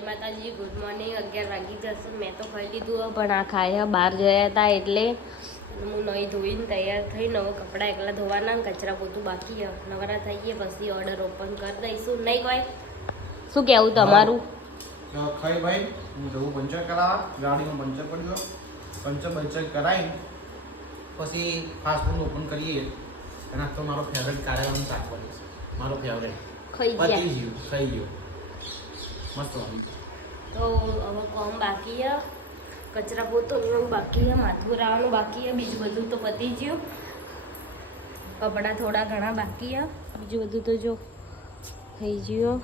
માતાજી good morning 11 વાગી જશે મેં તો ખાઈ લીધું પણ આ ખાયા બહાર ગયા હતા એટલે હું નહીં ધોઈને તૈયાર થઈને હવે કપડાં એકલા ધોવાના કચરા પોતું બાકી નવરા થઈએ પછી ઓર્ડર ઓપન કરી દઈશું નહીં કોઈ શું કહેવું તમારું ખાઈ ભાઈ હું જવું પંચર કરાવવા ગાડીમાં પંચર પડી ગયો પંચર કરાવી પછી ફાસ્ટ ફૂડ ઓપન કરીએ અને તો મારો ફેવરેટ કારેલાનું શાક બન્યું છે મારો ફેવરેટ ખાઈ ગયા ખાઈ ગયો મસ્ત તો હવે કોમ બાકી કચરા પોતું એવું બાકી માથું રાવાનું બાકી બીજું બધું તો પતી ગયું કપડાં થોડા ઘણા બાકી બીજું બધું તો જો થઈ ગયું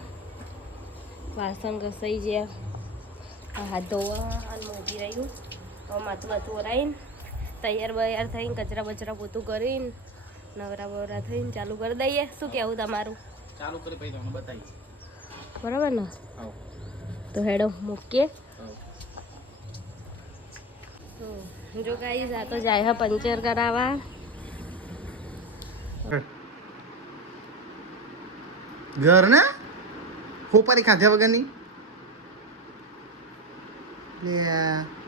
વાસણ ઘસાઈ ગયા હાથ ધોવા અને મોજી રહ્યું હવે માથું ઓરાઈને તૈયાર બૈયાર થઈને કચરા બચરા પોતું કરીને નવરા બવરા થઈને ચાલુ કરી દઈએ શું કહેવું તમારું ચાલુ કરી પછી તમને બતાવીશ બરાબર ને તો હેડો મૂકીએ જો ગાઈસ આ તો જાય પંચર કરાવવા ઘર ને ખોપારી ખાધ્યા વગરની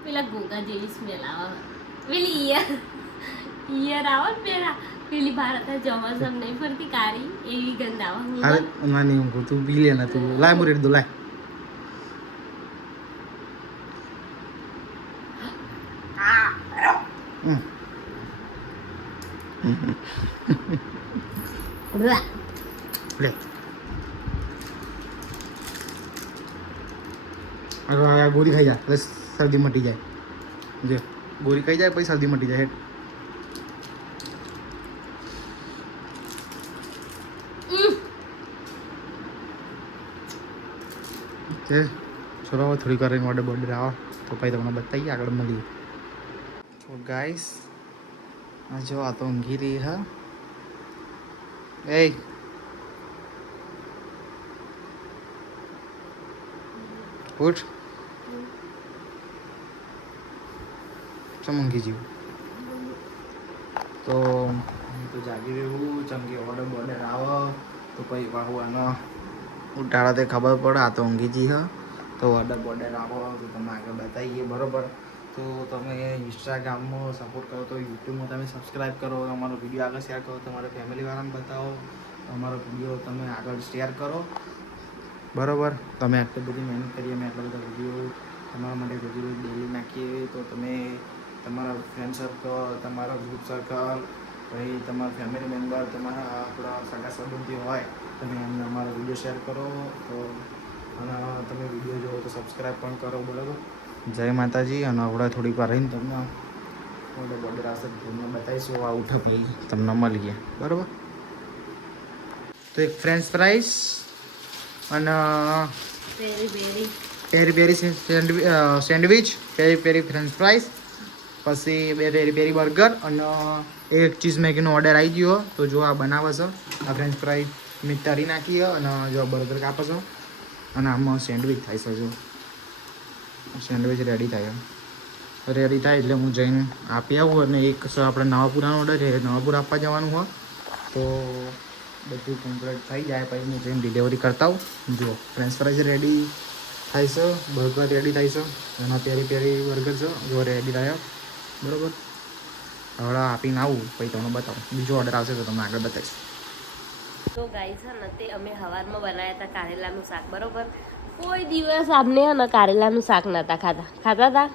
પેલા ગોગા જેવી સ્મેલ આવે પેલી ઈયર આવે ને પેલા પેલી ભારત જવાસમ નહીં ફરતી કારી એવી ગંધ આવે અરે ના નહીં હું તું પી લે ના તું લાય મુરેડ દો લાય લે આ ગોળી ખાઈ જા બસ શરદી મટી જાય જે ગોળી ખાઈ જાય પછી શરદી મટી જાય હેઠ ચલો થોડી વાર ઓર્ડર બોર્ડર આવો તો પછી તમને બતાવીએ આગળ મળીએ તો ગાઈસ આ જો આ તો ઊંઘી રહી હા એ ઉઠ ચમ ઊંઘી જીવ તો જાગી રહેવું ચમકી ઓર્ડર બોર્ડર આવો તો પછી વાહુ આનો ઉટાડા તે ખબર પડે આ તો ઊંઘી જી હ તો ઓર્ડર બોર્ડર આવો તો તમે આગળ બતાવીએ બરાબર તો તમે ઇન્સ્ટાગ્રામમાં સપોર્ટ કરો તો યુટ્યુબમાં તમે સબસ્ક્રાઈબ કરો અમારો વિડીયો આગળ શેર કરો તમારા ફેમિલીવાળાને બતાવો અમારો વિડીયો તમે આગળ શેર કરો બરાબર તમે આટલી બધી મહેનત કરીએ અમે આટલા બધા વિડીયો તમારા માટે રોજ ડેલી નાખીએ તો તમે તમારા ફ્રેન્ડ સર્કલ તમારા ગ્રુપ સર્કલ પછી તમારા ફેમિલી મેમ્બર તમારા આપણા સગા સંબંધી હોય તમે અમને અમારો વિડીયો શેર કરો તો અને તમે વિડીયો જોવો તો સબસ્ક્રાઈબ પણ કરો બરાબર જય માતાજી અને આપણે થોડીક વાર રહીને તમને ઓર્ડર બોર્ડર આવશે તમને બતાવીશું આ ઉઠે ભાઈ તમને મળીએ બરાબર તો એક ફ્રેન્ચ ફ્રાઈસ અને પેરી પેરી સેન્ડવિચ પેરી પેરી ફ્રેન્ચ ફ્રાઈસ પછી બે પેરી પેરી બર્ગર અને એક ચીઝ મેગીનો ઓર્ડર આવી ગયો તો જો આ બનાવે છે આ ફ્રેન્ચ ફ્રાઈસ મેં તરી નાખી અને જો બર્ગર કાપે છે અને આમાં સેન્ડવિચ થાય છે જો સેન્ડવિચ રેડી થાય એટલે હું જઈને આપી આવું અને એક આપણે નવાપુરાનો ઓર્ડર છે નવાપુરા આપવા જવાનું હોય તો બધું કમ્પ્લીટ થઈ જાય પછી હું જઈને ડિલિવરી કરતા આવું જુઓ ફ્રેન્ચ ફ્રાઈઝ રેડી થાય છે બર્ગર રેડી થાય છે એના પેરી પેરી બર્ગર છે જો રેડી થયો બરાબર હવે આપીને આવું પછી તમને બતાવું બીજો ઓર્ડર આવશે તો તમને આગળ બતાવીશ તો ગાઈ છે ને તે અમે સવારમાં બનાવ્યા હતા કારેલાનું શાક બરોબર કોઈ દિવસ આમને ને કારેલાનું શાક નહોતા ખાતા હતા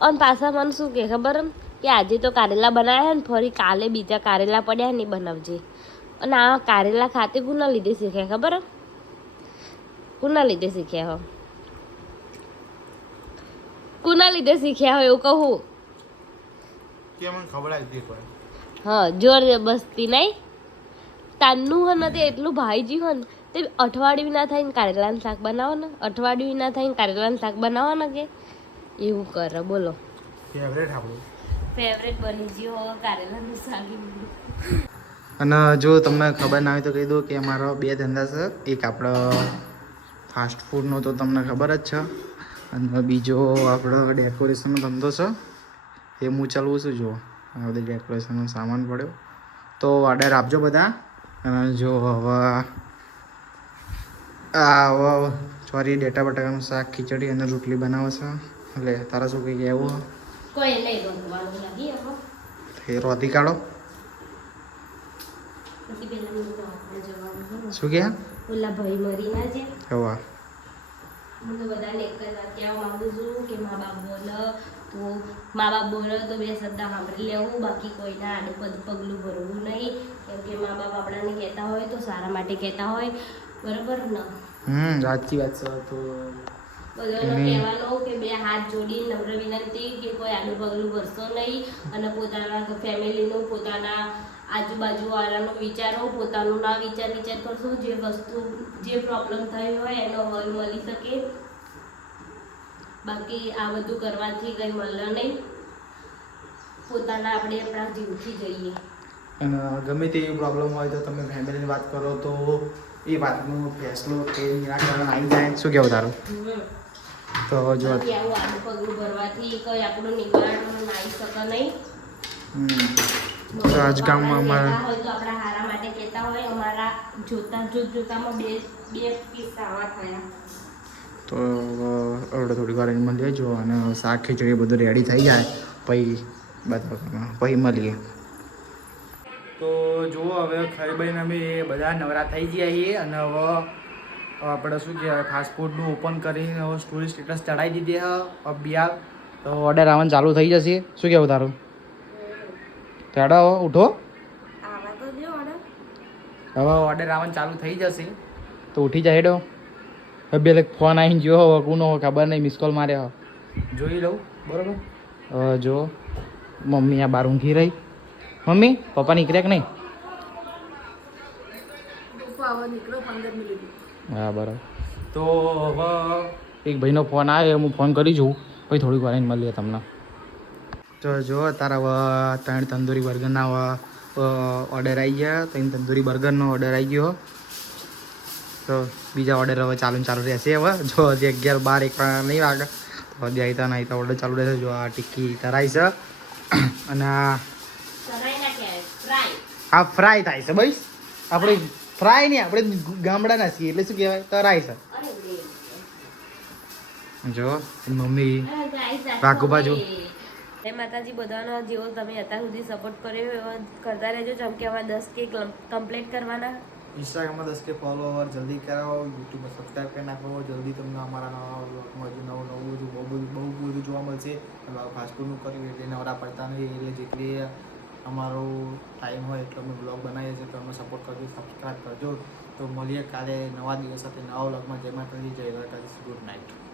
અને પાછા મને શું કે ખબર કે આજે તો કારેલા બનાવ્યા ને ફરી કાલે બીજા કારેલા પડ્યા ને બનાવજે અને આ કારેલા ખાતે કોના લીધે શીખ્યા ખબર કોના લીધે શીખ્યા હો કોના લીધે શીખ્યા હોય એવું કહું કે મને ખબર આવી કોઈ હા જોર બસતી નહીં તાનું હે ને તે એટલું ભાઈજી હોય ને તે અઠવાડિયું ના થાય ને કારેલાનું શાક બનાવો ને અઠવાડિયું ના થાય ને કારેલાનું શાક બનાવો ને કે એવું કરે બોલો ફેવરેટ આપણું ફેવરેટ બની ગયો કારેલાનું શાક અને જો તમને ખબર ના હોય તો કહી દો કે અમારો બે ધંધા છે એક આપણો ફાસ્ટ ફૂડનો તો તમને ખબર જ છે અને બીજો આપણો ડેકોરેશનનો ધંધો છે એ હું ચાલવું છું જો આ બધી ડેકોરેશનનો સામાન પડ્યો તો ઓર્ડર આપજો બધા અને જો હવે આ સોરી ડેટા બટાકાનું શાક ખીચડી અને રોટલી બનાવે છે એટલે તારા શું કંઈ કહેવું કોઈ નહીં ભગવાનું લાગી હવે એ રોધી કાઢો પછી પેલા આપણે જવાનું શું કહે ઓલા ભાઈ મરી ના છે હવા હું તો બધાને એક જ વાત કહેવા માંગુ છું કે મા બાપ બોલો તો મા બાપ બોલો તો બે શબ્દ સાંભળી લેવું બાકી કોઈના આડું પગલું ભરવું નહીં કેમ કે મા બાપ આપણાને કહેતા હોય તો સારા માટે કહેતા હોય બરોબર ને સાચી વાત છે તો બધાનો કહેવાનો કે બે હાથ જોડી નમ્ર વિનંતી કે કોઈ આડું પગલું ભરશો નહીં અને પોતાના ફેમિલીનું પોતાના આજુબાજુવાળાનું વિચારો પોતાનું ના વિચાર કરશો જે વસ્તુ જે પ્રોબ્લેમ થઈ હોય એનો હલ મળી શકે બાકી આ બધું કરવાથી કંઈ મળે નહીં પોતાના આપણે આપણા જીવથી જઈએ અને ગમે તે પ્રોબ્લેમ હોય તો તમે ફેમિલીની વાત કરો તો એ વાતનો ફેસલો કે નિરાકરણ આવી જાય શું કહેવું તારું તો જો બાકી આવું આડું પગલું ભરવાથી કંઈ આપણું નિવારણ આવી શકે નહીં તો આજ ગામમાં અમારા હોય તો આપણા હારા માટે કહેતા હોય અમારા જોતામાં બે કિસ્સા આવા થયા તો હવે થોડી વાર મળીએ જો અને શાક ખીચડી બધું રેડી થઈ જાય પછી બતાવો પછી મળીએ તો જુઓ હવે ખાઈ બહીને અમે બધા નવરા થઈ ગયા છીએ અને હવે આપણે શું કહેવાય ફાસ્ટફૂડનું ઓપન કરીને હવે સ્ટોરી સ્ટેટસ ચડાવી દીધી છે અભિયાલ તો ઓર્ડર આવવાનું ચાલુ થઈ જશે શું કહેવું તારું ચડો ઉઠો આવા તો જો ઓર્ડર હવે ઓર્ડર આવવાનું ચાલુ થઈ જશે તો ઉઠી જાય હેડો બે ફોન આવીને જો કોનો ખબર નહીં મિસ કોલ માર્યો જોઈ લઉં બરાબર જો મમ્મી આ બાર ઊંઘી રહી મમ્મી પપ્પા નીકળ્યા કે નહીં હા બરાબર તો હવે એક ભાઈનો ફોન આવ્યો હું ફોન કરી જોઉં પછી થોડીક વાર આવીને મળીએ તમને તો જો તારા 3 તંદૂરી બર્ગરના ઓર્ડર આવી ગયા 3 તંદૂરી બર્ગરનો ઓર્ડર આવી ગયો તો બીજા ઓર્ડર હવે ચાલુ રહેશે હવે જો હજી 11 12 1 નહીં વાગે તો હજી આવતા નહીં તો ઓર્ડર ચાલુ રહેશે જો આ ટિક્કી તરાઈ છે અને આ ફ્રાય થાય છે ભાઈ આપણે ફ્રાય નહીં આપણે ગામડાના છીએ એટલે શું કહેવાય તરાય છે જો મમ્મી કાકુ બાજુ જય માતાજી બધાનો જેવો તમે અત્યાર સુધી સપોર્ટ કર્યો એવો કરતા રહેજો જેમ કે હવે 10K કમ્પ્લીટ કરવાના ઇન્સ્ટાગ્રામમાં 10K ફોલોવર જલ્દી કરાવો યુટ્યુબમાં સબસ્ક્રાઈબ કરી નાખો જલ્દી તમને અમારા નવા વ્લોગમાં હજુ નવું બહુ બધું જોવા મળશે ફાસ્ટફૂડનું કર્યું એટલે નવરા પડતા નહીં એટલે જેટલી અમારો ટાઈમ હોય એટલે અમે વ્લોગ બનાવીએ છીએ તો અમે સપોર્ટ કરજો સબસ્ક્રાઈબ કરજો તો મળીએ કાલે નવા દિવસ સાથે નવા વ્લોગમાં જય માતાજી જય દ્વારકાધીશ ગુડ નાઇટ